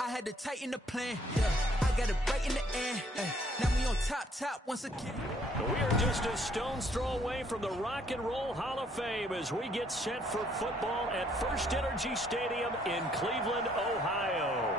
I had to tighten the plan. I got it right in the end. Now we on top once again. We are just a stone's throw away from the Rock and Roll Hall of Fame as we get set for football at First Energy Stadium in Cleveland, Ohio.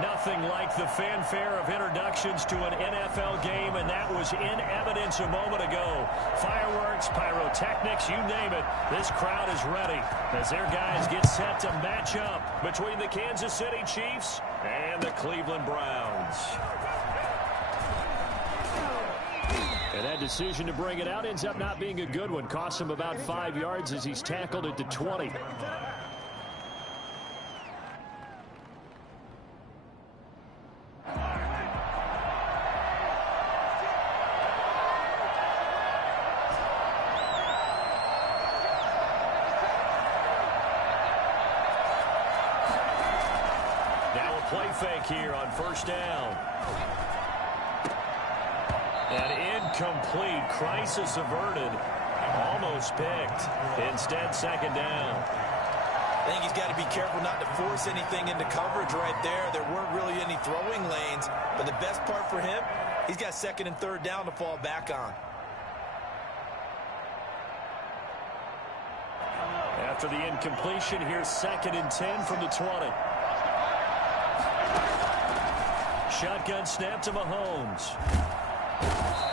Nothing like the fanfare of introductions to an NFL game, and that was in evidence a moment ago. Fireworks, pyrotechnics, you name it. This crowd is ready as their guys get set to match up between the Kansas City Chiefs and the Cleveland Browns. And that decision to bring it out ends up not being a good one. Costs him about 5 yards as he's tackled at the 20. Play fake here on first down. An incomplete, crisis averted, almost picked. Instead, second down. I think he's got to be careful not to force anything into coverage right there. There weren't really any throwing lanes, but the best part for him, he's got second and third down to fall back on. After the incompletion, here's second and 10 from the 20. Shotgun snap to Mahomes.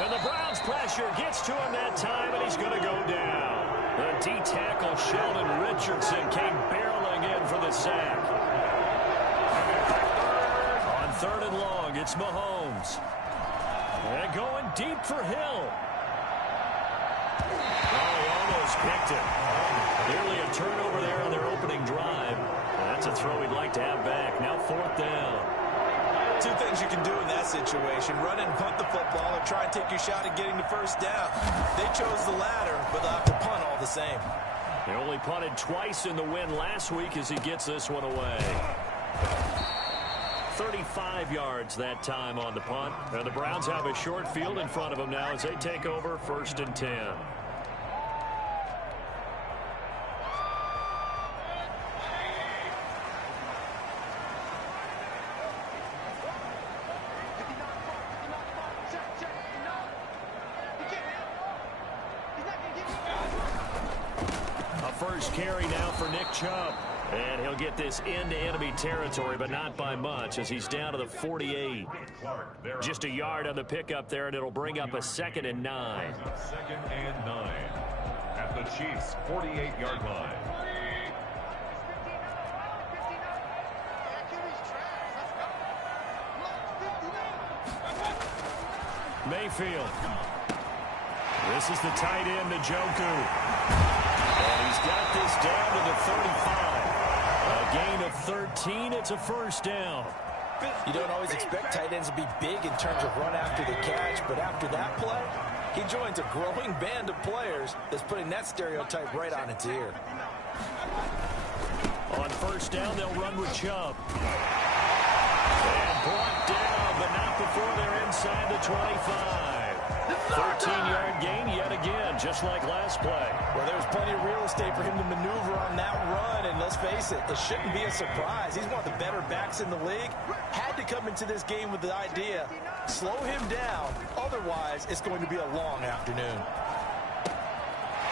And the Browns pressure gets to him that time, and he's going to go down. The D-tackle Sheldon Richardson came barreling in for the sack. On third and long, it's Mahomes. And going deep for Hill. Oh, he almost picked it. Nearly a turnover there on their opening drive. That's a throw he'd like to have back. Now fourth down. Two things you can do in that situation: run and punt the football, or try and take your shot at getting the first down. They chose the latter, but they'll have to punt all the same. They only punted twice in the win last week as he gets this one away. 35 yards that time on the punt. And the Browns have a short field in front of them now as they take over first and 10. First carry now for Nick Chubb. And he'll get this into enemy territory, but not by much as he's down to the 48. Just a yard on the pickup there, and it'll bring up a second and 9. Second and 9 at the Chiefs' 48-yard line. Mayfield. This is the tight end, Njoku. And he's got this down to the 35. A gain of 13. It's a first down. You don't always expect tight ends to be big in terms of run after the catch, but after that play, he joins a growing band of players that's putting that stereotype right on its ear. On first down, they'll run with Chubb. And brought down, but not before they're inside the 25. 13-yard gain yet again, just like last play. Well, there was plenty of real estate for him to maneuver on that run, and let's face it, it shouldn't be a surprise. He's one of the better backs in the league. Had to come into this game with the idea, slow him down, otherwise it's going to be a long afternoon.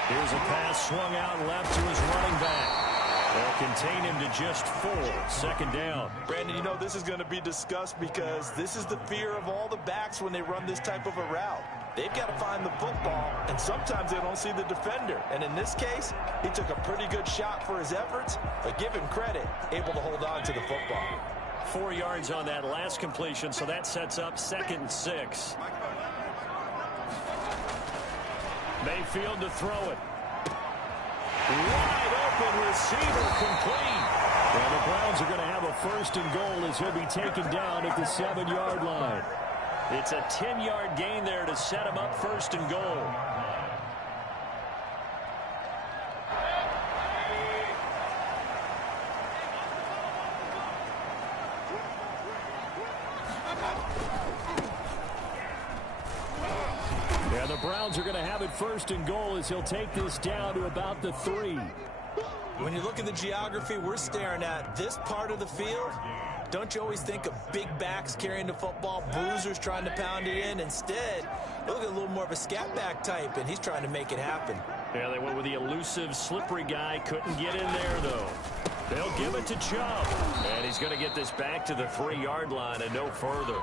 Here's a pass swung out left to his running back. They'll contain him to just 4. Second down. Brandon, you know this is going to be discussed because this is the fear of all the backs when they run this type of a route. They've got to find the football, and sometimes they don't see the defender. And in this case, he took a pretty good shot for his efforts, but give him credit, able to hold on to the football. 4 yards on that last completion, so that sets up second and 6. Mayfield to throw it. Wide open receiver complete. Well, the Browns are going to have a first and goal as he'll be taken down at the 7-yard line. It's a 10-yard gain there to set him up first and goal. Yeah, the Browns are going to have it first and goal as he'll take this down to about the 3. When you look at the geography we're staring at, this part of the field, don't you always think of big backs carrying the football, bruisers trying to pound it in? Instead, look at a little more of a scat back type, and he's trying to make it happen. Yeah, they went with the elusive, slippery guy. Couldn't get in there, though. They'll give it to Chubb. And he's going to get this back to the 3-yard line and no further.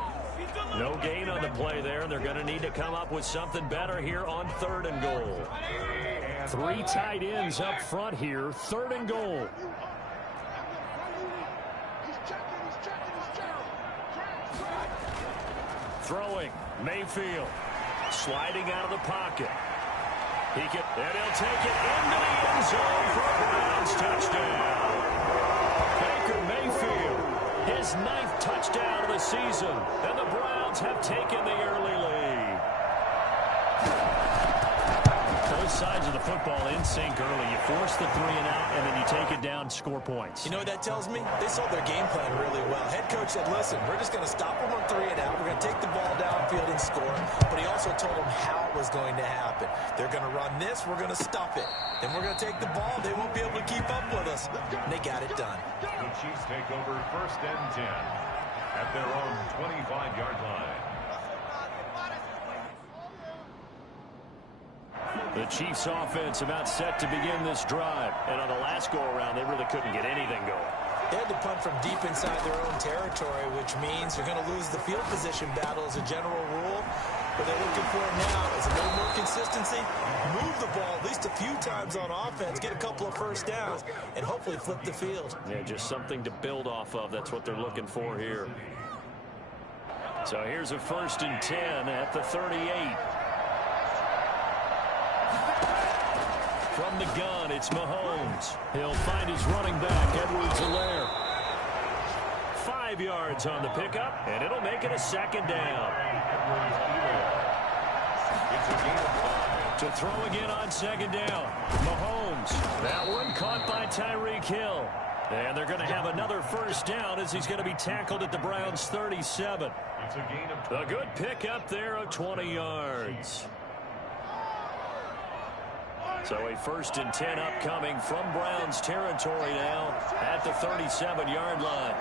No gain on the play there. They're going to need to come up with something better here on 3rd and goal. 3 tight ends up front here. 3rd and goal. Throwing. Mayfield. Sliding out of the pocket. And he'll take it into the end zone for a Browns touchdown. Baker Mayfield, his 9th touchdown of the season, and the Browns have taken the early lead. Both sides of the football in sync early. You force the 3 and out, and then you take it down, score points. You know what that tells me? They saw their game plan really well. Head coach said, listen, we're just going to stop them on 3 and out. We're going to take the ball downfield and score. But he also told them how it was going to happen. They're going to run this. We're going to stop it. Then we're going to take the ball. They won't be able to keep up with us. And they got it done. The Chiefs take over 1st and 10 at their own 25-yard line. The Chiefs offense about set to begin this drive. And on the last go-around, they really couldn't get anything going. They had to punt from deep inside their own territory, which means you're going to lose the field position battle as a general rule. What they're looking for now is a little more consistency, move the ball at least a few times on offense, get a couple of first downs, and hopefully flip the field. Yeah, just something to build off of. That's what they're looking for here. So here's a 1st and 10 at the 38. From the gun, it's Mahomes. He'll find his running back, Edwards-Helaire. 5 yards on the pickup, and it'll make it a 2nd down. It's a gain of 5. To throw again on 2nd down. Mahomes. That one caught by Tyreek Hill. And they're going to have another first down as he's going to be tackled at the Browns' 37. It's a gain of 12. A good pickup there of 20 yards. So a 1st and 10 upcoming from Browns territory now at the 37-yard line.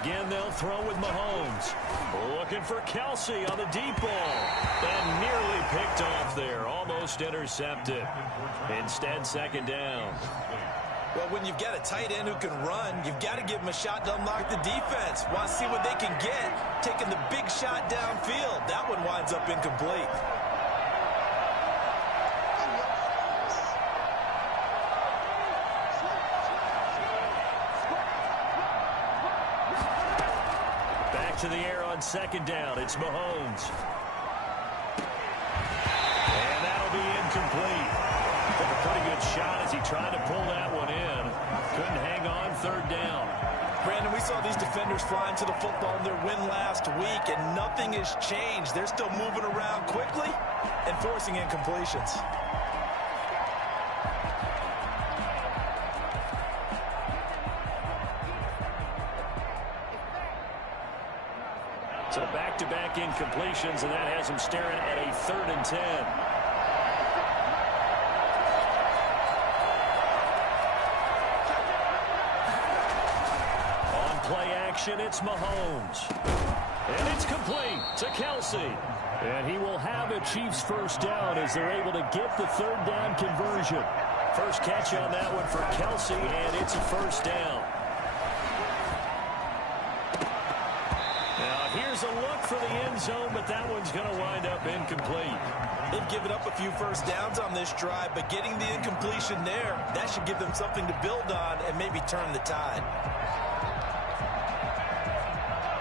Again, they'll throw with Mahomes. Looking for Kelsey on the deep ball. And nearly picked off there. Almost intercepted. Instead, 2nd down. Well, when you've got a tight end who can run, you've got to give him a shot to unlock the defense. Want to see what they can get, taking the big shot downfield. That one winds up incomplete. Back to the air on 2nd down. It's Mahomes. And that'll be incomplete. Took a pretty good shot as he tried to pull that one in. Couldn't hang on 3rd down. Brandon, we saw these defenders flying to the football in their win last week, and nothing has changed. They're still moving around quickly and forcing incompletions. So back-to-back incompletions, and that has him staring at a 3rd and 10. Play action, it's Mahomes. And it's complete to Kelsey. And he will have a Chiefs first down as they're able to get the 3rd down conversion. First catch on that one for Kelsey, and it's a first down. Now here's a look for the end zone, but that one's going to wind up incomplete. They've given up a few first downs on this drive, but getting the incompletion there, that should give them something to build on and maybe turn the tide.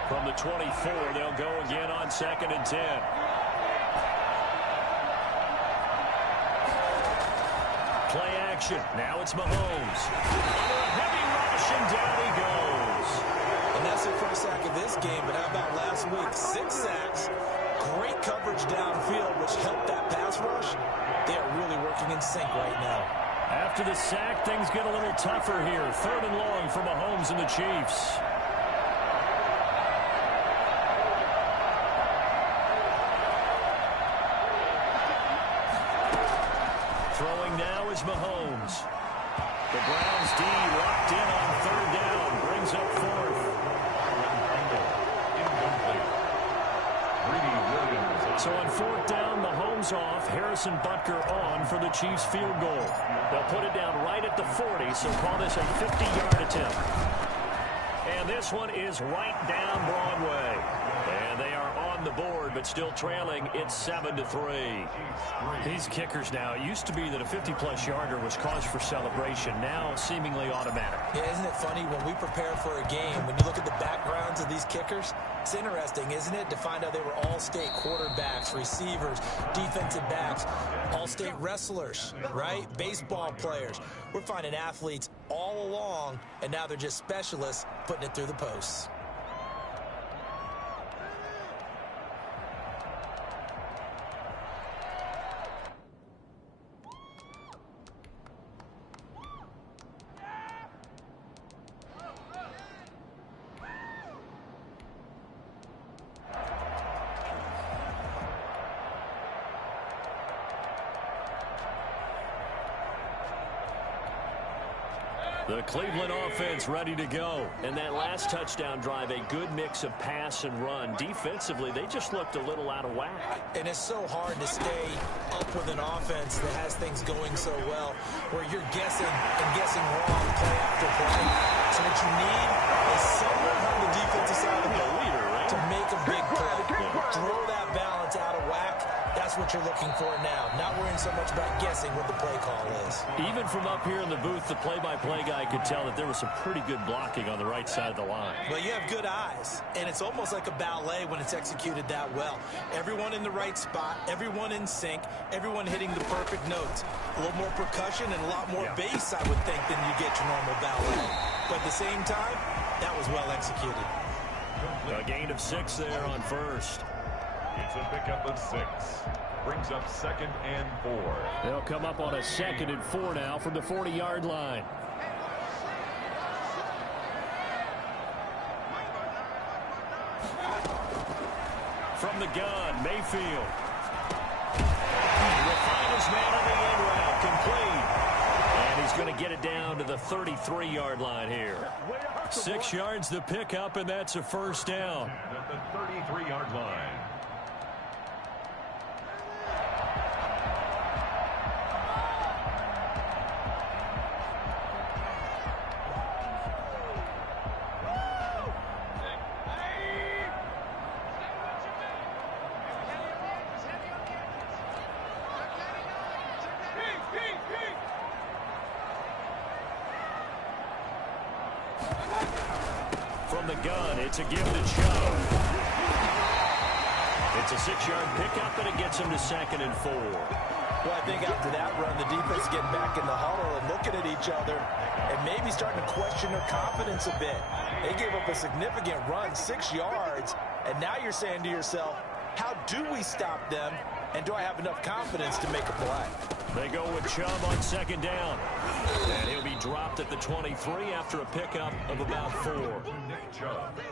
From the 24, they'll go again on 2nd and 10. Play action. Now it's Mahomes. Under a heavy rush, and down he goes. And that's the first sack of this game, but how about last week? 6 sacks, great coverage downfield, which helped that pass rush. They are really working in sync right now. After the sack, things get a little tougher here. 3rd and long for Mahomes and the Chiefs. Throwing now is Mahomes. The Browns D locked in on third down. Brings up fourth. So on fourth down, Mahomes off. Harrison Butker on for the Chiefs field goal. They'll put it down right at the 40, so call this a 50-yard attempt. And this one is right down Broadway. And they are on the board, but still trailing. It's 7-3. These kickers now, it used to be that a 50-plus yarder was cause for celebration. Now seemingly automatic. Yeah, isn't it funny when we prepare for a game, when you look at the backgrounds of these kickers, it's interesting, isn't it, to find out they were all-state quarterbacks, receivers, defensive backs, all-state wrestlers, right? Baseball players. We're finding athletes all along, and now they're just specialists putting it through the posts. The Cleveland offense ready to go. And that last touchdown drive, a good mix of pass and run. Defensively, they just looked a little out of whack. And it's so hard to stay up with an offense that has things going so well, where you're guessing and guessing wrong play after play. So what you need is someone on the defensive side of the leader, right, to make a big play. Throw that balance out of whack. That's what you're looking for now. Not worrying so much about guessing what the play call is. Even from up here in the booth, the play-by-play guy could tell that there was some pretty good blocking on the right side of the line. Well, you have good eyes, and it's almost like a ballet when it's executed that well. Everyone in the right spot, everyone in sync, everyone hitting the perfect notes. A little more percussion and a lot more bass, I would think, than you get your normal ballet. But at the same time, that was well executed. A gain of 6 there on first. It's a pickup of 6. Brings up 2nd and 4. They'll come up on a 2nd and 4 now from the 40-yard line. From the gun, Mayfield. The finest man on the end route, complete. And he's going to get it down to the 33-yard line here. 6 yards the pickup, and that's a first down. At the 33-yard line. From the gun, it's a give to Chubb. It's a 6-yard pickup, and it gets him to 2nd and 4. Well, I think after that run, the defense is getting back in the huddle and looking at each other and maybe starting to question their confidence a bit. They gave up a significant run, 6 yards, and now you're saying to yourself, how do we stop them, and do I have enough confidence to make a play? They go with Chubb on 2nd down. And he'll be dropped at the 23 after a pickup of about 4.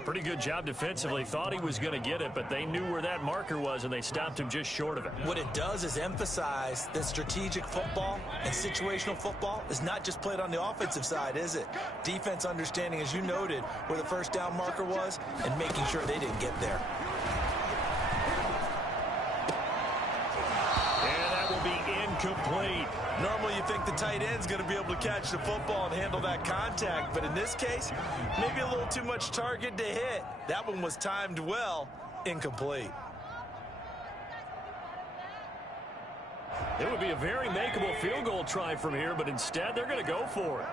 Pretty good job defensively. Thought he was going to get it, but they knew where that marker was, and they stopped him just short of it. What it does is emphasize that strategic football and situational football is not just played on the offensive side, is it? Defense understanding, as you noted, where the first down marker was and making sure they didn't get there. Incomplete. Normally you think the tight end's going to be able to catch the football and handle that contact, but in this case, maybe a little too much target to hit. That one was timed well. Incomplete. It would be a very makeable field goal try from here, but instead they're going to go for it.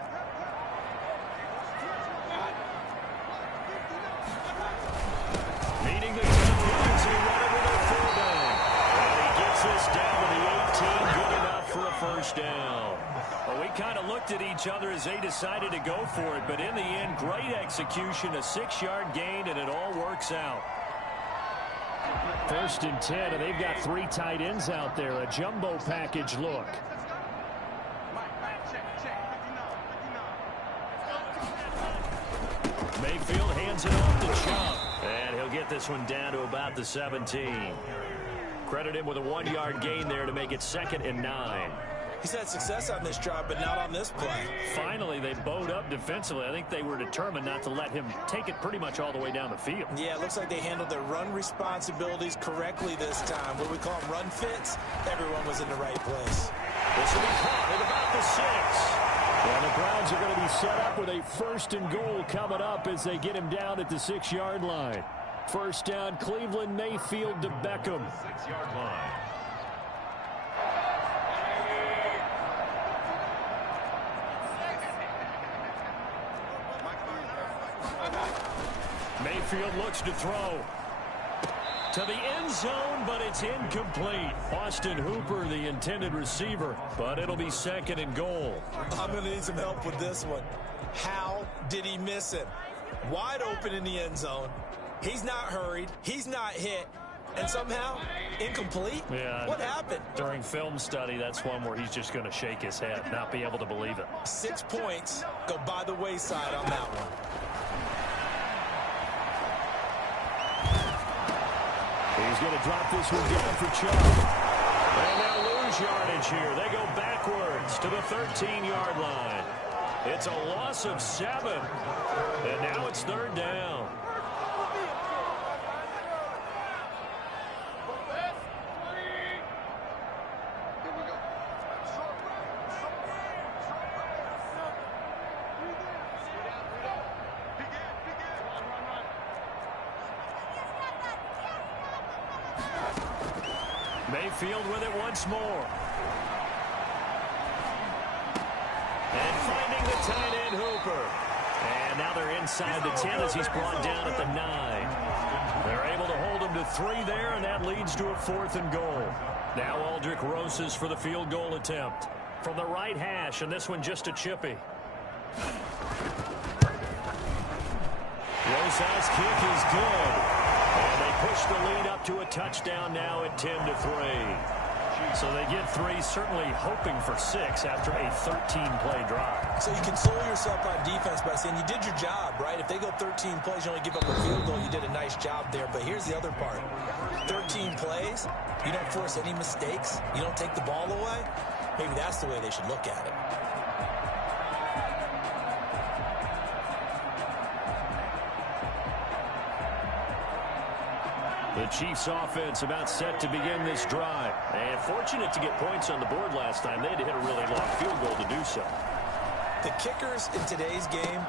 Meeting the 10 yards, he won it with a fullback. And he gets this down to the 18, good enough for a first down. Well, we kind of looked at each other as they decided to go for it, but in the end, great execution, a 6-yard gain, and it all works out. 1st and 10, and they've got 3 tight ends out there, a jumbo package look. Mayfield hands it off to Chubb, and he'll get this one down to about the 17. Credit him with a 1-yard gain there to make it 2nd and 9. He's had success on this drive, but not on this play. Finally, they bowed up defensively. I think they were determined not to let him take it pretty much all the way down the field. Yeah, it looks like they handled their run responsibilities correctly this time. What do we call them, run fits? Everyone was in the right place. This will be caught at about the 6. Well, the Browns are going to be set up with a 1st and goal coming up as they get him down at the 6-yard line. First down, Cleveland, Mayfield to Beckham. 6-yard line. Mayfield looks to throw to the end zone, but it's incomplete. Austin Hooper, the intended receiver, but it'll be 2nd and goal. I'm going to need some help with this one. How did he miss it? Wide open in the end zone. He's not hurried. He's not hit. And somehow, incomplete? Yeah. What happened? During film study, that's one where he's just going to shake his head, not be able to believe it. 6 points go by the wayside on that one. He's going to drop this one down for Chubb. And they'll lose yardage here. They go backwards to the 13-yard line. It's a loss of 7. And now it's 3rd down. Mayfield with it once more. And finding the tight end, Hooper. And now they're inside the 10 as he's brought down at the 9. They're able to hold him to 3 there, and that leads to a 4th and goal. Now Aldrick Rosas for the field goal attempt. From the right hash, and this one just a chippy. Rosas' kick is good. And they push the lead up to a touchdown now at 10-3. So they get 3, certainly hoping for 6 after a 13-play drive. So you console yourself on defense by saying you did your job, right? If they go 13 plays, you only give up a field goal, you did a nice job there. But here's the other part. 13 plays, you don't force any mistakes, you don't take the ball away. Maybe that's the way they should look at it. The Chiefs offense about set to begin this drive. And fortunate to get points on the board last time. They had to hit a really long field goal to do so. The kickers in today's game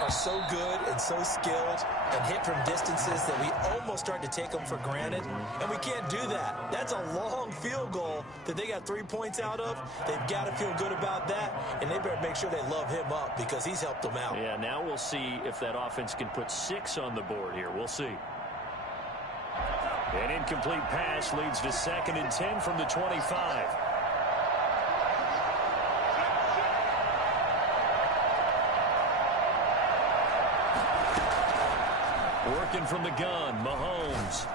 are so good and so skilled and hit from distances that we almost start to take them for granted. And we can't do that. That's a long field goal that they got 3 points out of. They've got to feel good about that. And they better make sure they love him up because he's helped them out. Yeah, now we'll see if that offense can put 6 on the board here. We'll see. An incomplete pass leads to 2nd and 10 from the 25. Working from the gun, Mahomes.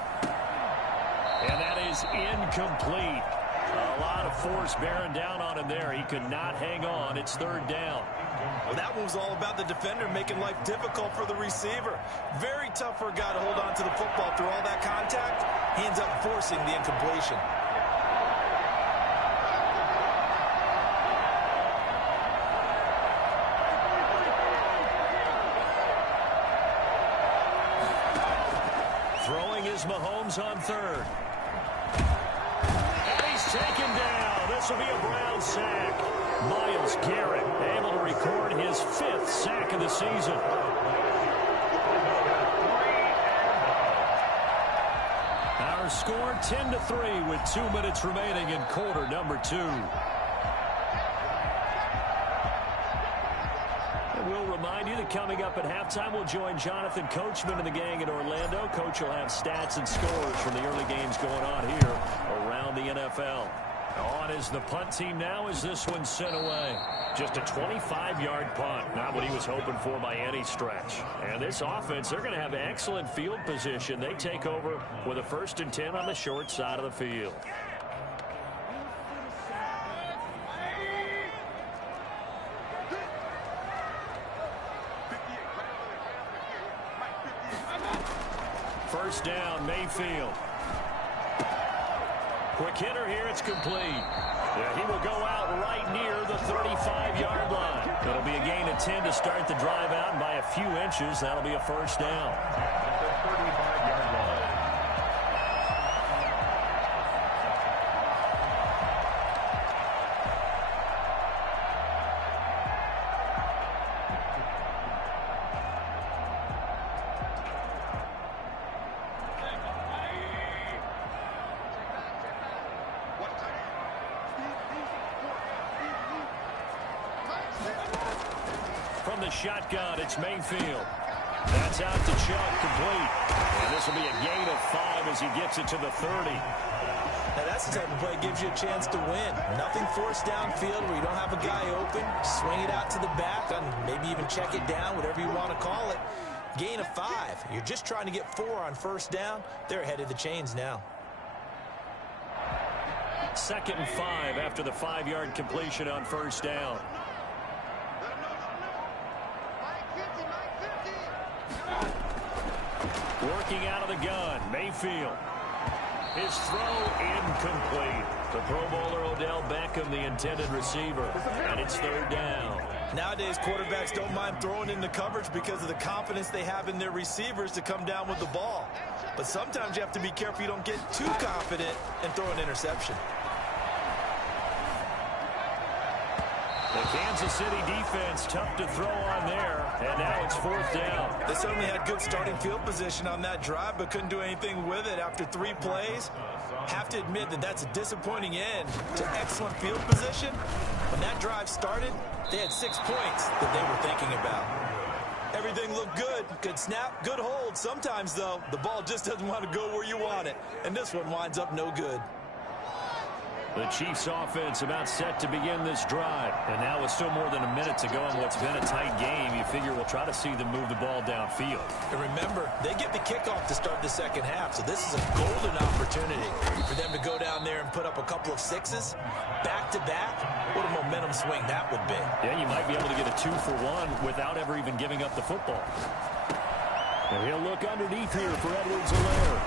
And that is incomplete. A lot of force bearing down on him there. He could not hang on. It's 3rd down. Well, that one was all about the defender making life difficult for the receiver. Very tough for a guy to hold on to the football through all that contact. He ends up forcing the incompletion. Throwing is Mahomes on 3rd. And he's taken down. This will be a Brown sack. Myles Garrett able to record his 5th sack of the season. Our score 10-3 with 2 minutes remaining in quarter number 2. And we'll remind you that coming up at halftime, we'll join Jonathan Coachman and the gang in Orlando. Coach will have stats and scores from the early games going on here around the NFL. On is the punt team now as this one's sent away. Just a 25-yard punt. Not what he was hoping for by any stretch. And this offense, they're going to have excellent field position. They take over with a 1st and 10 on the short side of the field. First down, Mayfield. Quick hitter here, it's complete. Yeah, he will go out right near the 35-yard line. It'll be a gain of 10 to start the drive out, and by a few inches, that'll be a first down. At the 35-yard line. From the shotgun, it's Mayfield. That's out to Chubb, complete. And this will be a gain of 5 as he gets it to the 30. Now that's the type of play that gives you a chance to win. Nothing forced downfield where you don't have a guy open. Swing it out to the back and maybe even check it down, whatever you want to call it. Gain of 5. You're just trying to get 4 on first down. They're ahead of the chains now. 2nd and 5 after the 5-yard completion on first down. Working out of the gun, Mayfield. His throw incomplete. The Pro Bowler Odell Beckham, the intended receiver, and it's 3rd down. Nowadays, quarterbacks don't mind throwing into coverage because of the confidence they have in their receivers to come down with the ball. But sometimes you have to be careful you don't get too confident and throw an interception. The Kansas City defense tough to throw on there, and now it's 4th down. They certainly had good starting field position on that drive, but couldn't do anything with it after 3 plays. Have to admit that that's a disappointing end to excellent field position. When that drive started, they had 6 points that they were thinking about. Everything looked good. Good snap, good hold. Sometimes, though, the ball just doesn't want to go where you want it, and this one winds up no good. The Chiefs offense about set to begin this drive. And now with still more than a minute to go in what's been a tight game, you figure we'll try to see them move the ball downfield. And remember, they get the kickoff to start the second half, so this is a golden opportunity for them to go down there and put up a couple of 6s back-to-back. What a momentum swing that would be. Yeah, you might be able to get a 2-for-1 without ever even giving up the football. And he'll look underneath here for Edwards-Helaire.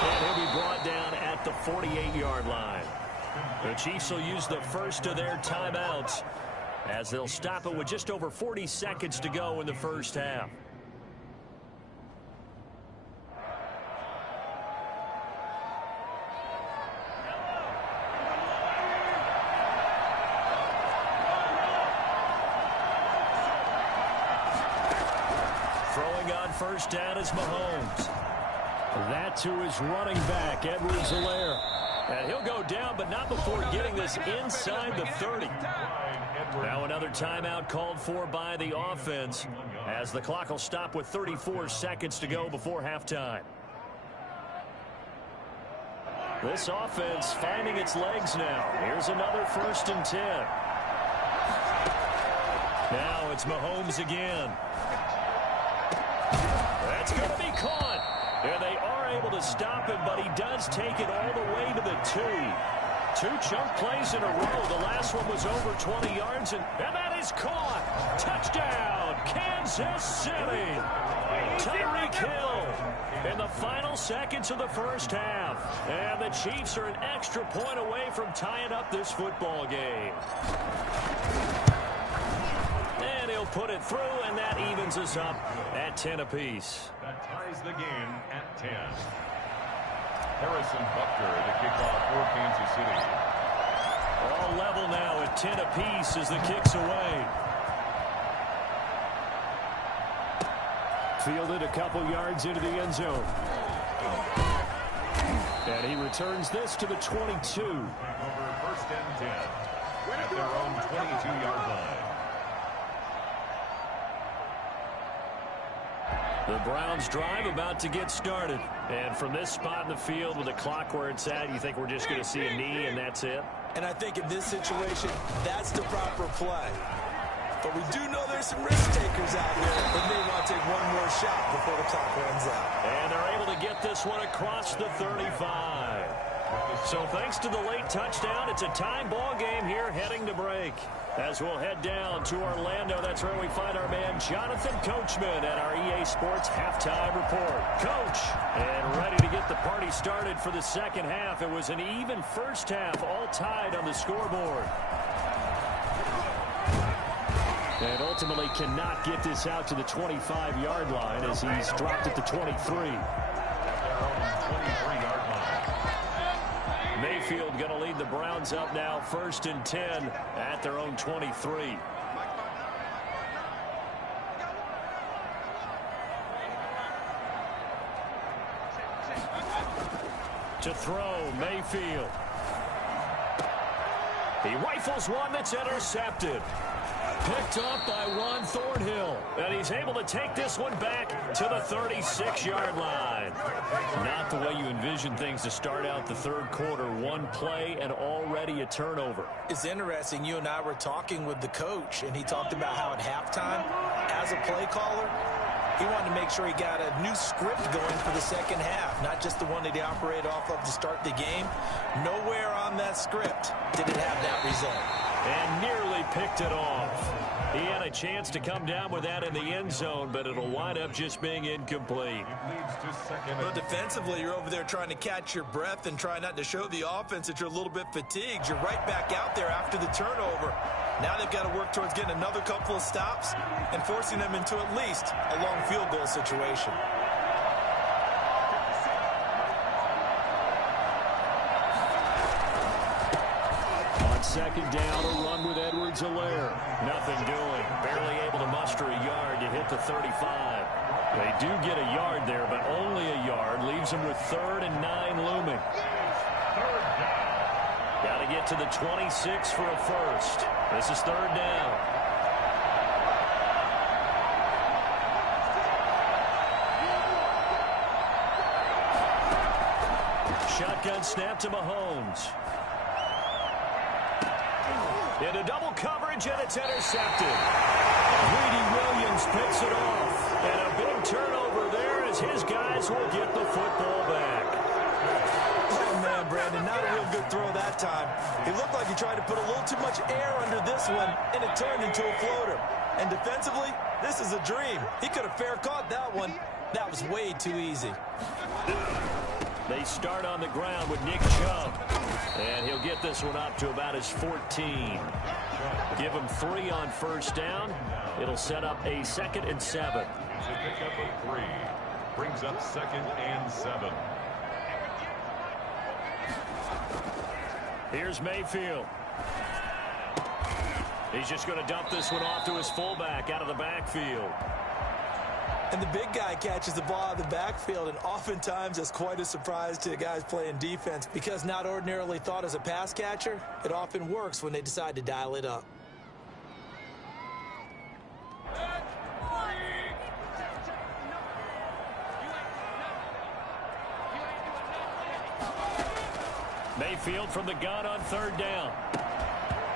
And he'll be brought down at the 48-yard line. The Chiefs will use the first of their timeouts as they'll stop it with just over 40 seconds to go in the first half. Throwing on first down is Mahomes. That to his running back, Edwards-Helaire. And he'll go down, but not before getting this inside the 30. Now another timeout called for by the offense as the clock will stop with 34 seconds to go before halftime. This offense finding its legs now. Here's another 1st and 10. Now it's Mahomes again. That's going to be caught. And they are able to stop him, but he does take it all the way to the 2. 2 chunk plays in a row. The last one was over 20 yards, and that is caught. Touchdown, Kansas City. Tyreek Hill in the final seconds of the first half. And the Chiefs are an extra point away from tying up this football game. And he'll put it through, and that evens us up at 10 apiece. That ties the game at 10. Harrison Butker, the kickoff for Kansas City. All level now at 10 apiece as the kick's away. Fielded a couple yards into the end zone. And he returns this to the 22. Over 1st and 10 at their own 22-yard line. The Browns drive about to get started. And from this spot in the field with the clock where it's at, you think we're just going to see a knee and that's it? And I think in this situation, that's the proper play. But we do know there's some risk takers out there that may want to take one more shot before the clock runs out. And they're able to get this one across the 35. With the So thanks to the late touchdown, it's a tie ball game here heading to break. As we'll head down to Orlando, that's where we find our man Jonathan Coachman at our EA Sports Halftime Report. Coach, and ready to get the party started for the second half. It was an even first half, all tied on the scoreboard. And ultimately cannot get this out to the 25-yard line as he's dropped at the 23. 23-yard line. Mayfield going to lead the Browns up now, 1st and 10 at their own 23. To throw, Mayfield. He rifles one that's intercepted. Picked up by Juan Thornhill. And he's able to take this one back to the 36-yard line. Not the way you envision things to start out the third quarter. One play and already a turnover. It's interesting. You and I were talking with the coach, and he talked about how at halftime, as a play caller, he wanted to make sure he got a new script going for the second half, not just the one that he operated off of to start the game. Nowhere on that script did it have that result. And nearly picked it off. He had a chance to come down with that in the end zone, but it'll wind up just being incomplete. Well, defensively, you're over there trying to catch your breath and try not to show the offense that you're a little bit fatigued. You're right back out there after the turnover. Now they've got to work towards getting another couple of stops and forcing them into at least a long field goal situation. Second down, a run with Edwards-Helaire. Nothing doing. Barely able to muster a yard to hit the 35. They do get a yard there, but only a yard. Leaves them with 3rd and 9 looming. Got to get to the 26 for a first. This is 3rd down. Shotgun snap to Mahomes. Into double coverage, and it's intercepted. Greedy Williams picks it off. And a big turnover there as his guys will get the football back. Oh, man, Brandon, not a real good throw that time. He looked like he tried to put a little too much air under this one, and it turned into a floater. And defensively, this is a dream. He could have fair caught that one. That was way too easy. They start on the ground with Nick Chubb. And he'll get this one up to about his 14. Give him 3 on first down. It'll set up a 2nd and 7. So pick up a 3. Brings up 2nd and 7. Here's Mayfield. He's just going to dump this one off to his fullback out of the backfield. And the big guy catches the ball out of the backfield, and oftentimes that's quite a surprise to the guys playing defense because not ordinarily thought as a pass catcher, it often works when they decide to dial it up. Mayfield from the gun on 3rd down.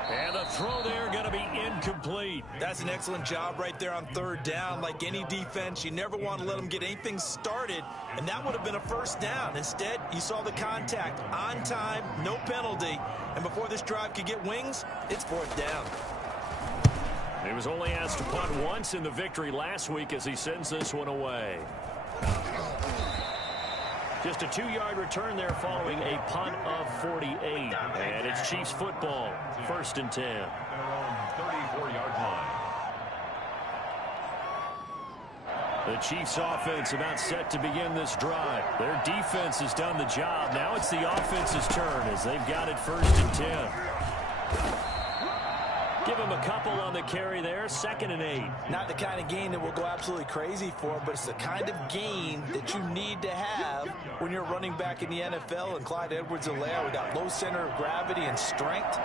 And the throw there going to be incomplete. That's an excellent job right there on 3rd down. Like any defense, you never want to let them get anything started, and that would have been a first down. Instead, you saw the contact on time, no penalty, and before this drive could get wings, it's 4th down. He was only asked to punt once in the victory last week as he sends this one away. Just a 2-yard return there following a punt of 48. And it's Chiefs football, 1st and 10. Their own 34-yard line. The Chiefs offense about set to begin this drive. Their defense has done the job. Now it's the offense's turn as they've got it 1st and 10. Give him a couple on the carry there, 2nd and 8. Not the kind of gain that we'll go absolutely crazy for, but it's the kind of gain that you need to have when you're running back in the NFL. And Clyde Edwards-Helaire, we got low center of gravity and strength.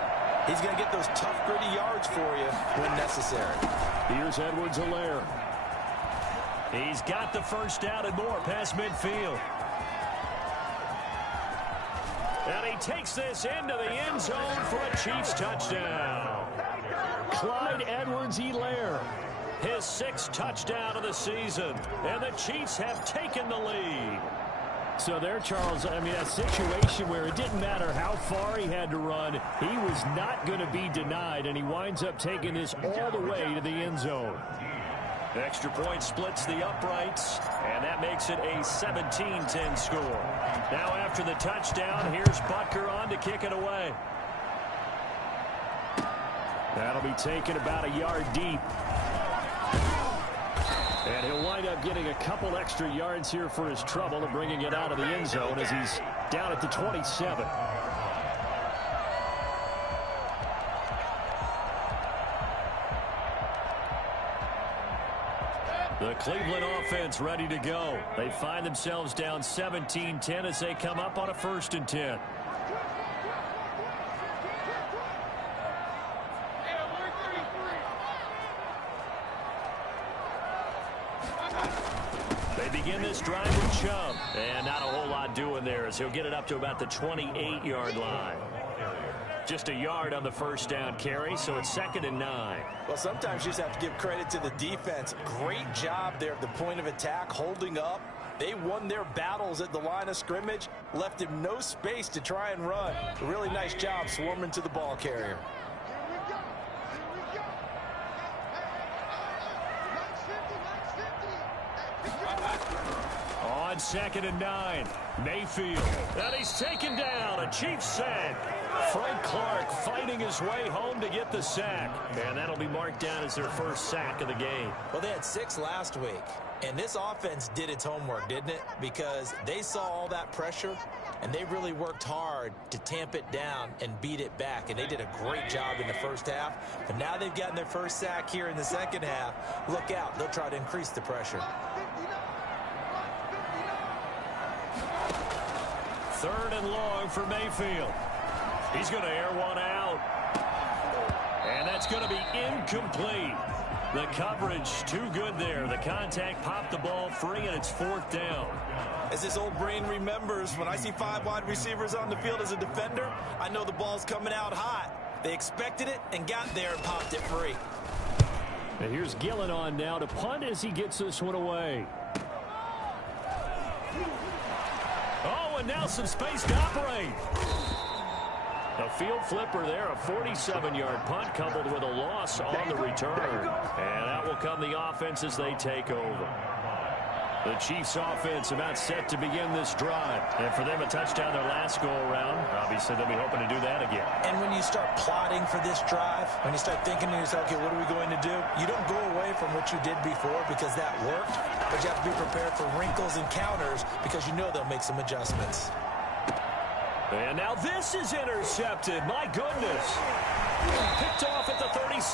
He's going to get those tough, gritty yards for you when necessary. Here's Edwards-Helaire. He's got the first down and more past midfield. And he takes this into the end zone for a Chiefs touchdown. Clyde Edwards-Helaire, his 6th touchdown of the season, and the Chiefs have taken the lead. So there, Charles, I mean, a situation where it didn't matter how far he had to run, he was not going to be denied, and he winds up taking this all the way to the end zone. The extra point splits the uprights, and that makes it a 17-10 score. Now after the touchdown, here's Butker on to kick it away. That'll be taken about a yard deep. And he'll wind up getting a couple extra yards here for his trouble and bringing it out of the end zone as he's down at the 27. The Cleveland offense ready to go. They find themselves down 17-10 as they come up on a 1st and 10. Begin this drive with Chubb, and not a whole lot doing there as he'll get it up to about the 28-yard line. Just a yard on the 1st down carry, so it's 2nd and 9. Well, sometimes you just have to give credit to the defense. Great job there at the point of attack, holding up. They won their battles at the line of scrimmage, left him no space to try and run. A really nice job swarming to the ball carrier. On 2nd and 9, Mayfield. And he's taken down. A Chiefs sack. Frank Clark fighting his way home to get the sack. And that'll be marked down as their 1st sack of the game. Well, they had 6 last week. And this offense did its homework, didn't it? Because they saw all that pressure, and they really worked hard to tamp it down and beat it back. And they did a great job in the 1st half. But now they've gotten their 1st sack here in the 2nd half. Look out. They'll try to increase the pressure. 3rd and long for Mayfield. He's going to air one out. And that's going to be incomplete. The coverage too good there. The contact popped the ball free, and it's 4th down. As this old brain remembers, when I see 5 wide receivers on the field as a defender, I know the ball's coming out hot. They expected it and got there and popped it free. And here's Gillen on now to punt as he gets this one away. Oh, and now some space to operate. A field flipper there, a 47-yard punt coupled with a loss on the return. And out will come the offense as they take over. The Chiefs offense about set to begin this drive. And for them, a touchdown their last go-around. Obviously, they'll be hoping to do that again. And when you start plotting for this drive, when you start thinking to yourself, okay, what are we going to do? You don't go away from what you did before because that worked. But you have to be prepared for wrinkles and counters because you know they'll make some adjustments. And now this is intercepted. My goodness. Picked off at the 36.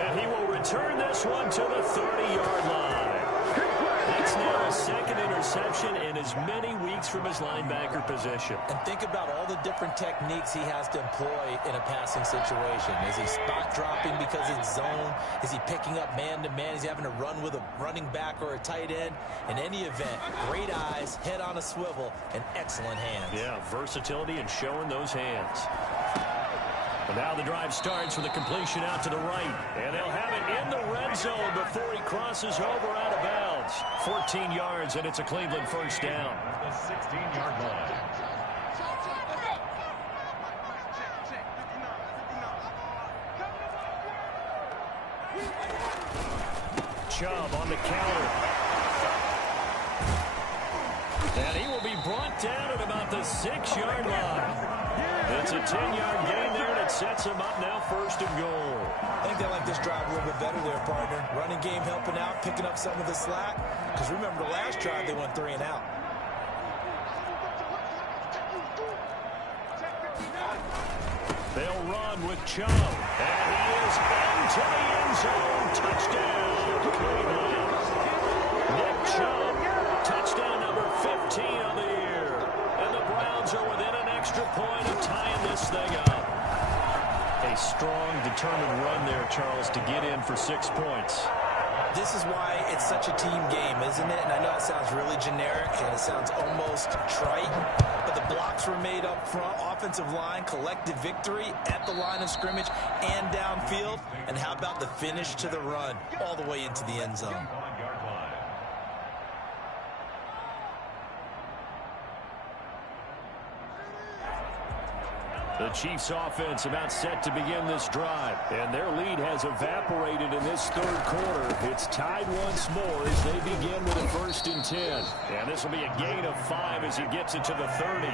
And he will return this one to the 30-yard line. That's now his 2nd interception in as many weeks from his linebacker position. And think about all the different techniques he has to employ in a passing situation. Is he spot dropping because it's zone? Is he picking up man-to-man? Is he having to run with a running back or a tight end? In any event, great eyes, head on a swivel, and excellent hands. Yeah, versatility and showing those hands. But now the drive starts with a completion out to the right. And they'll have it in the red zone before he crosses over out of bounds. 14 yards, and it's a Cleveland 1st down. The 16-yard line. Chubb on the counter. And he will be brought down at about the 6-yard line. It's a 10-yard gain there, and it sets him up now 1st and goal. I think they like this drive a little bit better there, partner. Running game helping out, picking up some of the slack. Because remember, the last drive, they went 3 and out. They'll run with Chubb. And he is into the end zone. Touchdown, Cleveland. Nick Chubb, touchdown number 15 on the year. And the Browns are within an extra point of tying this thing up. A strong, determined run there, Charles, to get in for 6 points. This is why it's such a team game, isn't it? And I know it sounds really generic and it sounds almost trite, but the blocks were made up front, offensive line, collective victory at the line of scrimmage and downfield. And how about the finish to the run all the way into the end zone? The Chiefs offense about set to begin this drive, and their lead has evaporated in this third quarter. It's tied once more as they begin with a 1st and 10. And this will be a gain of 5 as he gets it to the 30.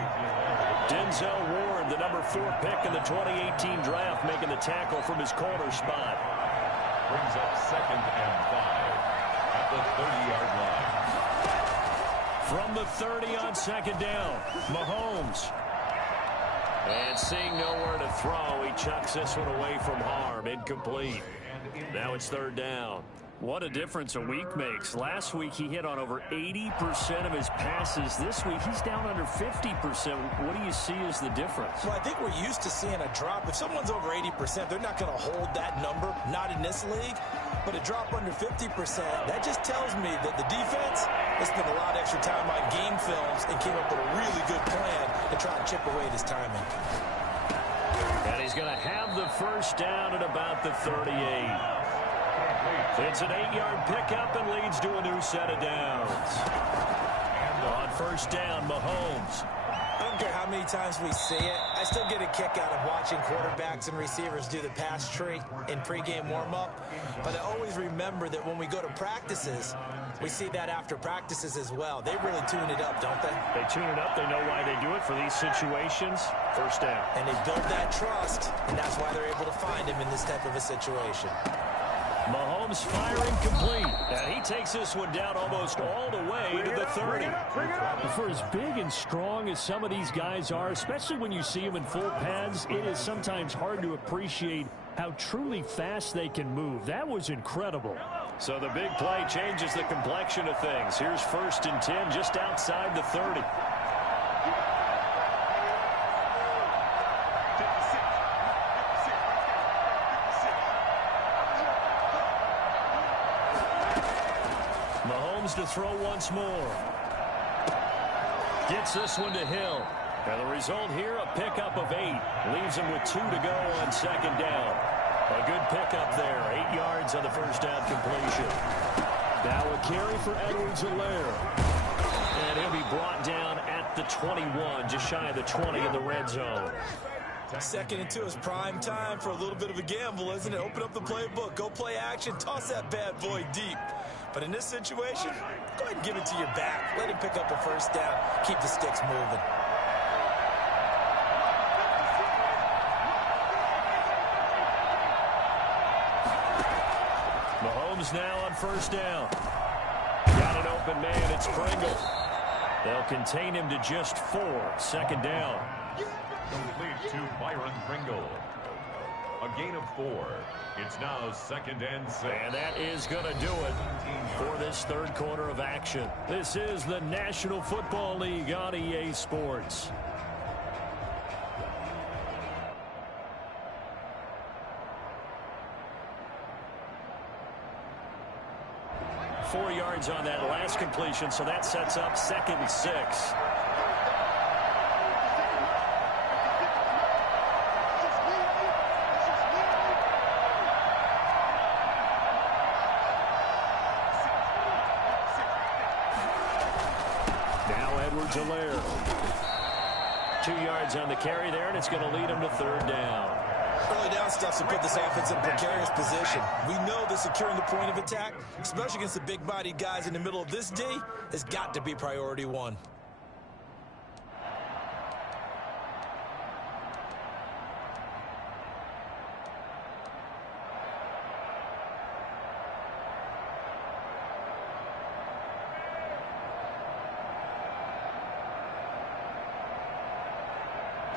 Denzel Ward, the number 4 pick in the 2018 draft, making the tackle from his corner spot. Brings up 2nd and 5 at the 30-yard line. From the 30 on 2nd down, Mahomes. And seeing nowhere to throw, he chucks this one away from harm. Incomplete. Now it's 3rd down. What a difference a week makes. Last week he hit on over 80% of his passes. This week he's down under 50%. What do you see as the difference? Well, I think we're used to seeing a drop. If someone's over 80%, they're not going to hold that number, not in this league. But a drop under 50%, that just tells me that the defense has spent a lot of extra time on game films and came up with a really good plan to try and chip away this timing. And he's going to have the 1st down at about the 38. It's an 8-yard pickup and leads to a new set of downs. On 1st down, Mahomes. I don't care how many times we see it. I still get a kick out of watching quarterbacks and receivers do the pass tree in pregame warm-up. But I always remember that when we go to practices, we see that after practices as well. They really tune it up, don't they? They tune it up. They know why they do it for these situations. 1st down. And they build that trust, and that's why they're able to find him in this type of a situation. Mahomes firing complete. And he takes this one down almost all the way to the 30. For as big and strong as some of these guys are, especially when you see them in full pads, it is sometimes hard to appreciate how truly fast they can move. That was incredible. So the big play changes the complexion of things. Here's 1st and 10 just outside the 30. Mahomes to throw once more. Gets this one to Hill. And the result here, a pickup of 8. Leaves him with 2 to go on 2nd down. A good pickup there. 8 yards on the 1st down completion. Now a carry for Edwards-Helaire. And he'll be brought down at the 21, just shy of the 20 in the red zone. 2nd and 2 is prime time for a little bit of a gamble, isn't it? Open up the playbook, go play action, toss that bad boy deep. But in this situation, go ahead and give it to your back. Let him pick up a 1st down. Keep the sticks moving. Mahomes now on 1st down. Got an open man. It's Pringle. They'll contain him to just 4. 2nd down. Complete to Byron Pringle. A gain of 4. It's now 2nd and 6. And that is going to do it for this 3rd quarter of action. This is the National Football League on EA Sports. Four yards on that last completion, so that sets up 2nd and 6. Edwards-Helaire. 2 yards on the carry there, and it's going to lead him to 3rd down. Early down stuff to put this offense in a precarious position. We know that securing the point of attack, especially against the big-bodied guys in the middle of this D, has got to be priority 1.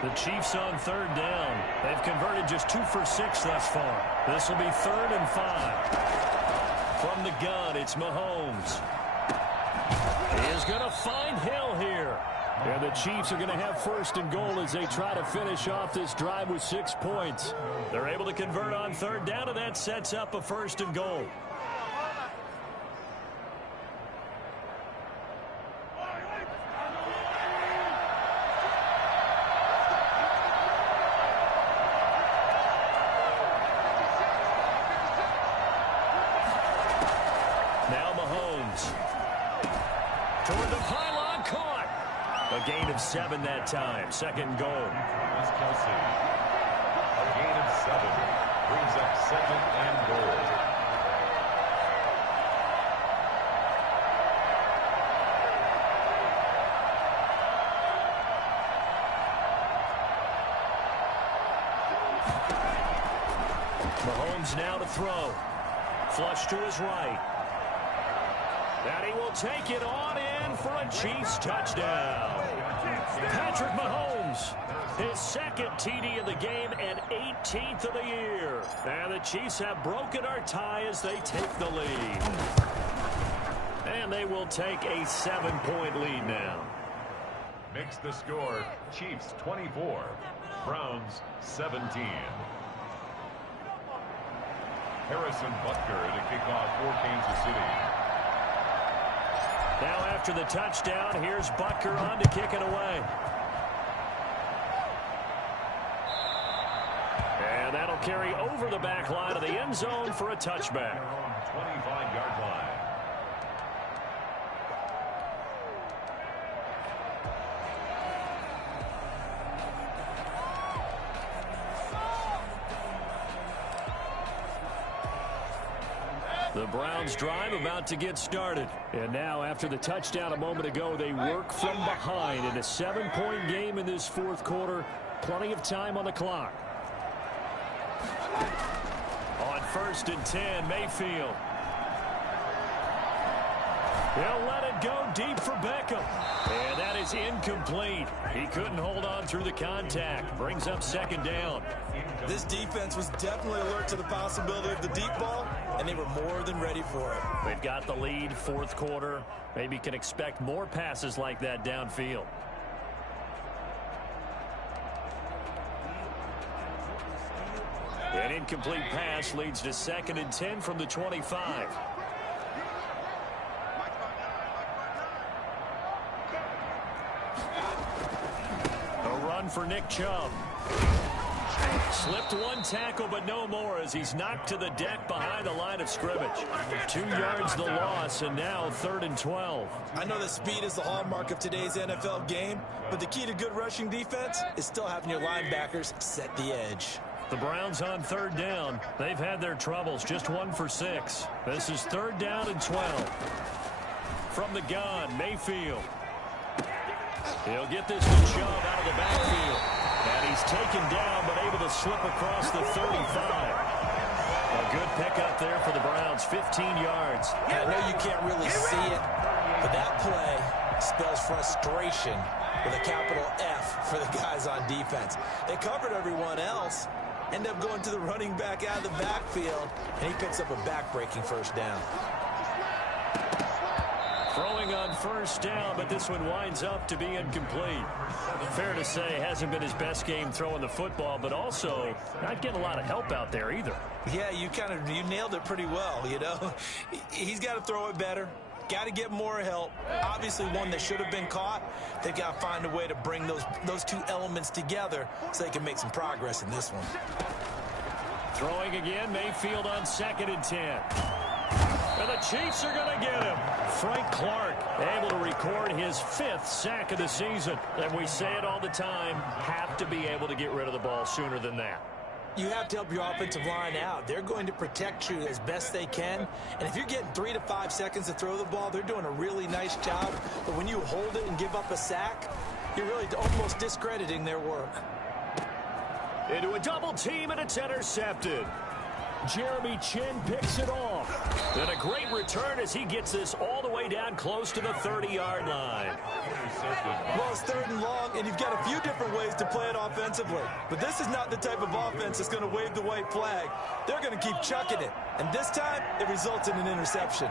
The Chiefs on 3rd down. They've converted just 2 for 6 thus far. This will be 3rd and 5. From the gun, it's Mahomes. He is going to find Hill here. And the Chiefs are going to have 1st and goal as they try to finish off this drive with 6 points. They're able to convert on 3rd down, and that sets up a 1st and goal. Now Mahomes. Toward the pylon, caught. A gain of 7 that time. Second and goal. Travis Kelce. A gain of 7 brings up second and goal. Mahomes now to throw. Flush to his right. And he will take it on in for a Chiefs touchdown. Patrick Mahomes, his second TD of the game and 18th of the year. And the Chiefs have broken our tie as they take the lead. And they will take a 7-point lead now. Makes the score Chiefs 24, Browns 17. Harrison Butker to kick off for Kansas City. Now after the touchdown, here's Butker on to kick it away. And that'll carry over the back line of the end zone for a touchback. 25-yard line. The Browns drive about to get started. And now after the touchdown a moment ago, they work from behind in a 7-point game in this fourth quarter. Plenty of time on the clock. On 1st and 10, Mayfield. He'll let it go deep for Beckham. And that is incomplete. He couldn't hold on through the contact. Brings up second down. This defense was definitely alert to the possibility of the deep ball, and they were more than ready for it. They've got the lead, fourth quarter. Maybe can expect more passes like that downfield. An incomplete pass leads to 2nd and 10 from the 25. A run for Nick Chubb. Slipped one tackle, but no more as he's knocked to the deck behind the line of scrimmage. 2 yards the loss, and now 3rd and 12. I know that speed is the hallmark of today's NFL game, but the key to good rushing defense is still having your linebackers set the edge. The Browns on 3rd down. They've had their troubles, just 1 for 6. This is 3rd down and 12. From the gun, Mayfield. He'll get this to Chubb out of the backfield. And he's taken down, but able to slip across the 35. A good pickup there for the Browns, 15 yards. I know you can't really see it, but that play spells frustration with a capital F for the guys on defense. They covered everyone else, end up going to the running back out of the backfield, and he picks up a back-breaking first down. Throwing on 1st down, but this one winds up to be incomplete. Fair to say, hasn't been his best game throwing the football, but also not getting a lot of help out there either. Yeah, you nailed it pretty well, you know. He's got to throw it better. Got to get more help. Obviously one that should have been caught. They've got to find a way to bring those two elements together so they can make some progress in this one. Throwing again, Mayfield on 2nd and 10. And the Chiefs are going to get him. Frank Clark able to record his 5th sack of the season. And we say it all the time, have to be able to get rid of the ball sooner than that. You have to help your offensive line out. They're going to protect you as best they can. And if you're getting 3 to 5 seconds to throw the ball, they're doing a really nice job. But when you hold it and give up a sack, you're really almost discrediting their work. Into a double team, and it's intercepted. Jeremy Chin picks it off. And a great return as he gets this all the way down close to the 30-yard line. Well, it's 3rd and long, and you've got a few different ways to play it offensively. But this is not the type of offense that's going to wave the white flag. They're going to keep chucking it. And this time, it results in an interception.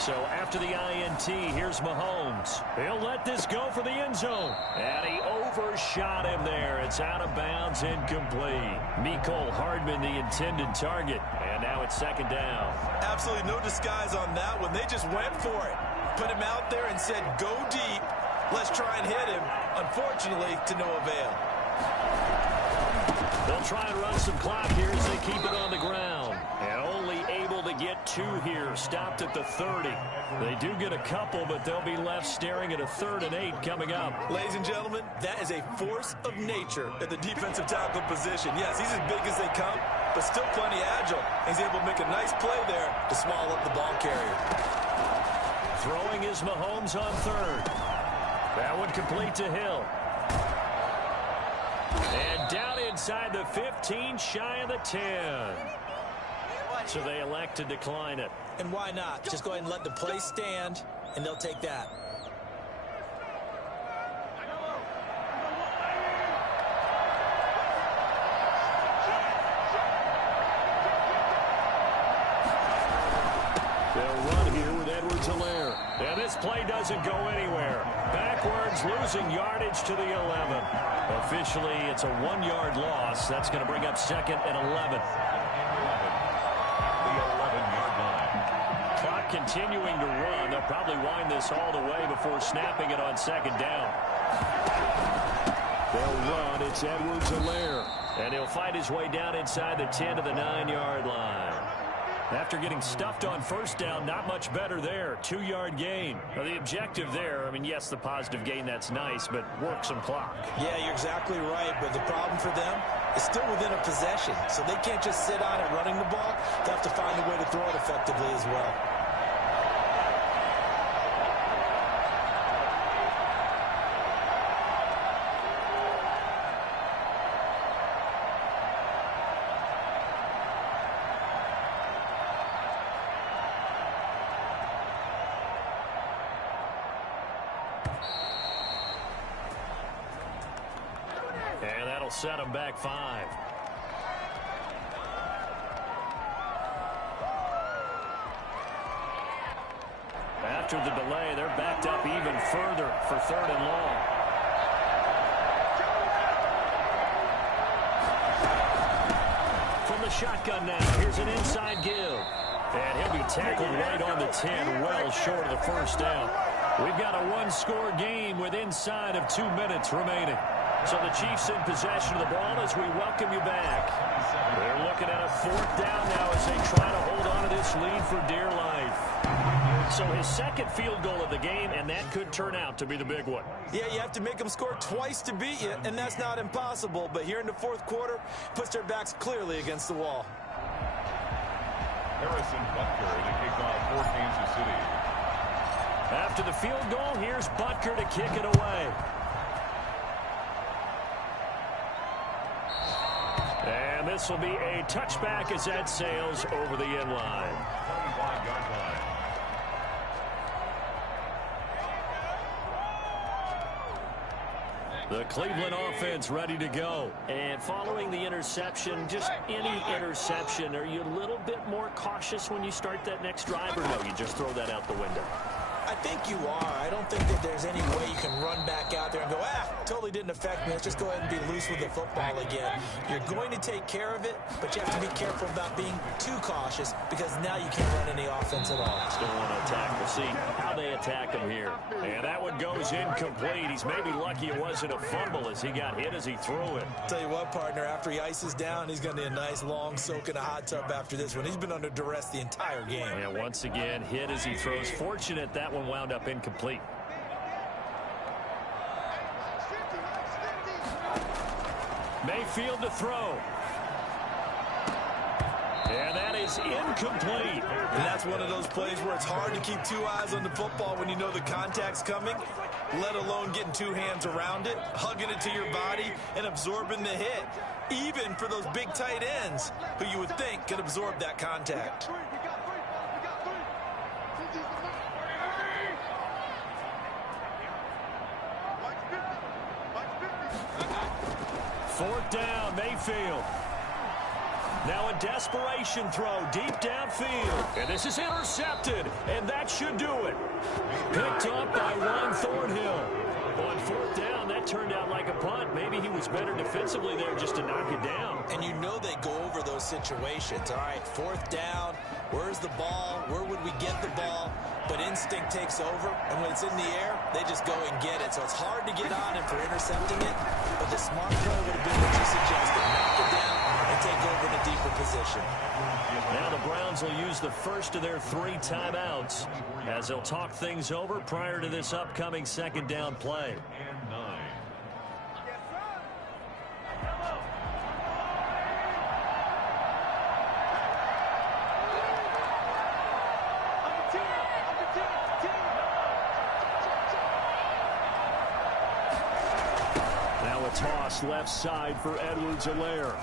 So after the INT, here's Mahomes. He'll let this go for the end zone. And he overshot him there. It's out of bounds, incomplete. Mecole Hardman, the intended target. And now it's 2nd down. Absolutely no disguise on that one. They just went for it. Put him out there and said, go deep. Let's try and hit him. Unfortunately, to no avail. They'll try and run some clock here as they keep it on the ground. And only able to to get 2 here, stopped at the 30. They do get a couple, but they'll be left staring at a 3rd and 8 coming up. Ladies and gentlemen, that is a force of nature at the defensive tackle position. Yes, he's as big as they come, but still plenty agile. He's able to make a nice play there to swallow up the ball carrier. Throwing is Mahomes on 3rd. That one complete to Hill. And down inside the 15, shy of the 10. So they elect to decline it. And why not? Just go ahead and let the play stand, and they'll take that. They'll run here with Edwards-Helaire. And this play doesn't go anywhere. Backwards, losing yardage to the 11. Officially, it's a 1-yard loss. That's going to bring up 2nd and 11. The 11-yard line. Clock continuing to run. They'll probably wind this all the way before snapping it on 2nd down. They'll run. It's Edwards-Helaire. And he'll fight his way down inside the 10 to the 9-yard line. After getting stuffed on 1st down, not much better there. 2-yard gain. Now, the objective there, I mean, yes, the positive gain, that's nice, but work some clock. Yeah, you're exactly right, but the problem for them is still within a possession, so they can't just sit on it running the ball. They have to find a way to throw it effectively as well. And that'll set them back 5. After the delay, they're backed up even further for 3rd and long. From the shotgun now, here's an inside give. And he'll be tackled right on the 10, well short of the 1st down. We've got a 1-score game with inside of 2 minutes remaining. So the Chiefs in possession of the ball as we welcome you back. They're looking at a 4th down now as they try to hold on to this lead for dear life. So his 2nd field goal of the game, and that could turn out to be the big one. Yeah, you have to make them score twice to beat you, and that's not impossible. But here in the 4th quarter, puts their backs clearly against the wall. Harrison Butker to kick off for Kansas City. After the field goal, here's Butker to kick it away. And this will be a touchback as that sails over the end line. 25-yard line. The Cleveland offense ready to go. And following the interception, just any interception, are you a little bit more cautious when you start that next drive, or no, you just throw that out the window? I think you are. I don't think that there's any way you can run back out there and go, totally didn't affect me. Let's just go ahead and be loose with the football again. You're going to take care of it, but you have to be careful about being too cautious because now you can't run any offense at all. Still want to attack. We'll see how they attack him here. And that one goes incomplete. He's maybe lucky it wasn't a fumble as he got hit as he threw it. Tell you what, partner, after he ices down, he's going to need a nice long soak in a hot tub after this one. He's been under duress the entire game. And once again, hit as he throws. Fortunate that one wound up incomplete. Mayfield to throw. And that is incomplete. And that's one of those plays where it's hard to keep 2 eyes on the football when you know the contact's coming, let alone getting 2 hands around it, hugging it to your body, and absorbing the hit, even for those big tight ends who you would think could absorb that contact. Fourth down, Mayfield. Now a desperation throw deep downfield. And this is intercepted, and that should do it. Picked up by Ron Thornhill. On fourth down, that turned out like a punt. Maybe he was better defensively there just to knock it down. And you know they go over those situations. All right, fourth down, where's the ball? Where would we get the ball? But instinct takes over, and when it's in the air, they just go and get it. So it's hard to get on him for intercepting it, but the smart play would have been what you suggested. Knock it down and take over in a deeper position. Now the Browns will use the first of their 3 timeouts as they'll talk things over prior to this upcoming second down play. And 9. Now a toss left side for Edwards-Helaire.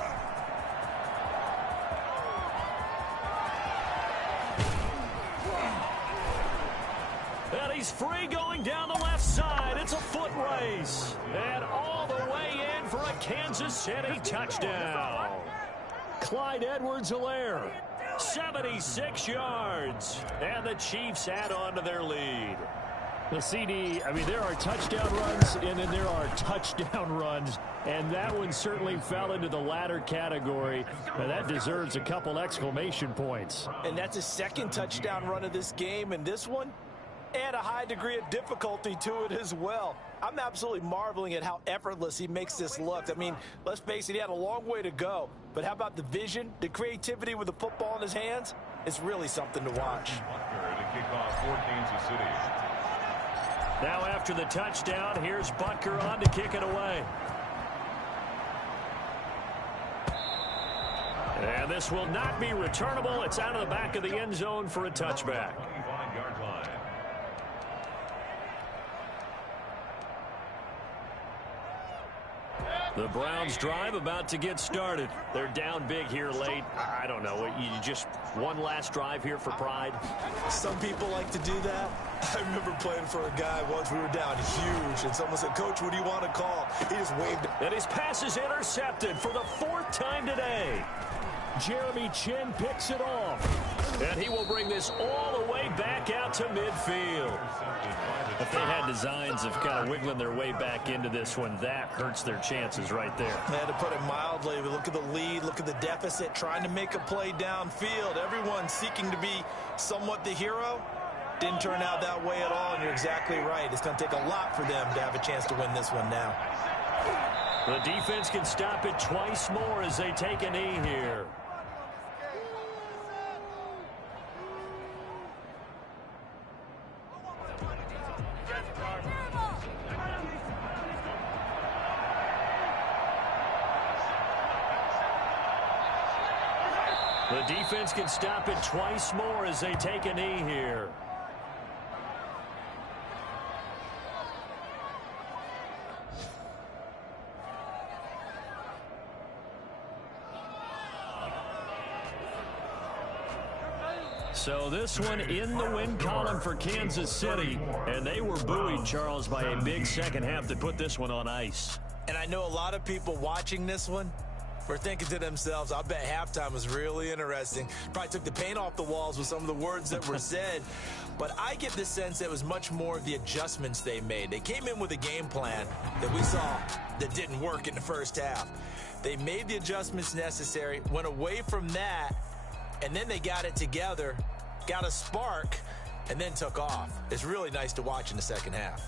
And he's free going down the left side. It's a foot race. And all the way in for a Kansas City touchdown. Clyde Edwards-Helaire, 76 yards. And the Chiefs add on to their lead. The CD, I mean, there are touchdown runs, and then there are touchdown runs, and that one certainly fell into the latter category. Now, that deserves a couple exclamation points. And that's his second touchdown run of this game, and this one, and a high degree of difficulty to it as well. I'm absolutely marveling at how effortless he makes this look. I mean, let's face it, he had a long way to go, but how about the vision, the creativity with the football in his hands? It's really something to watch. To kick off for Kansas City. Now after the touchdown, here's Butker on to kick it away. And this will not be returnable. It's out of the back of the end zone for a touchback. 25-yard line. The Browns drive about to get started. They're down big here late. I don't know. You just one last drive here for pride. Some people like to do that. I remember playing for a guy once. We were down huge, and someone said, "Coach, what do you want to call?" He just waved. And his pass is intercepted for the 4th time today. Jeremy Chin picks it off. And he will bring this all the way back out to midfield. If they had designs of kind of wiggling their way back into this one, that hurts their chances right there. Yeah, to put it mildly, we look at the lead, look at the deficit, trying to make a play downfield. Everyone seeking to be somewhat the hero. Didn't turn out that way at all, and you're exactly right. It's going to take a lot for them to have a chance to win this one now. The defense can stop it twice more as they take a knee here. The defense can stop it twice more as they take a knee here. So this one in the win column for Kansas City, and they were buoyed, Charles, by a big second half that put this one on ice. And I know a lot of people watching this one were thinking to themselves, I bet halftime was really interesting. Probably took the paint off the walls with some of the words that were said. But I get the sense it was much more of the adjustments they made. They came in with a game plan that we saw that didn't work in the first half. They made the adjustments necessary, went away from that, and then they got it together, got a spark, and then took off. It's really nice to watch in the second half.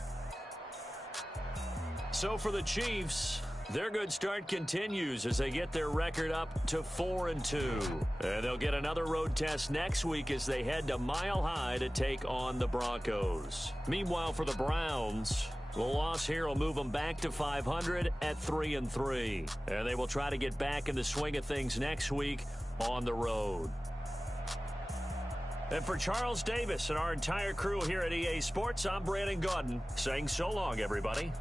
So for the Chiefs, their good start continues as they get their record up to 4-2. And they'll get another road test next week as they head to Mile High to take on the Broncos. Meanwhile, for the Browns, the loss here will move them back to 500 at 3-3. And they will try to get back in the swing of things next week on the road. And for Charles Davis and our entire crew here at EA Sports, I'm Brandon Gaudin saying so long, everybody.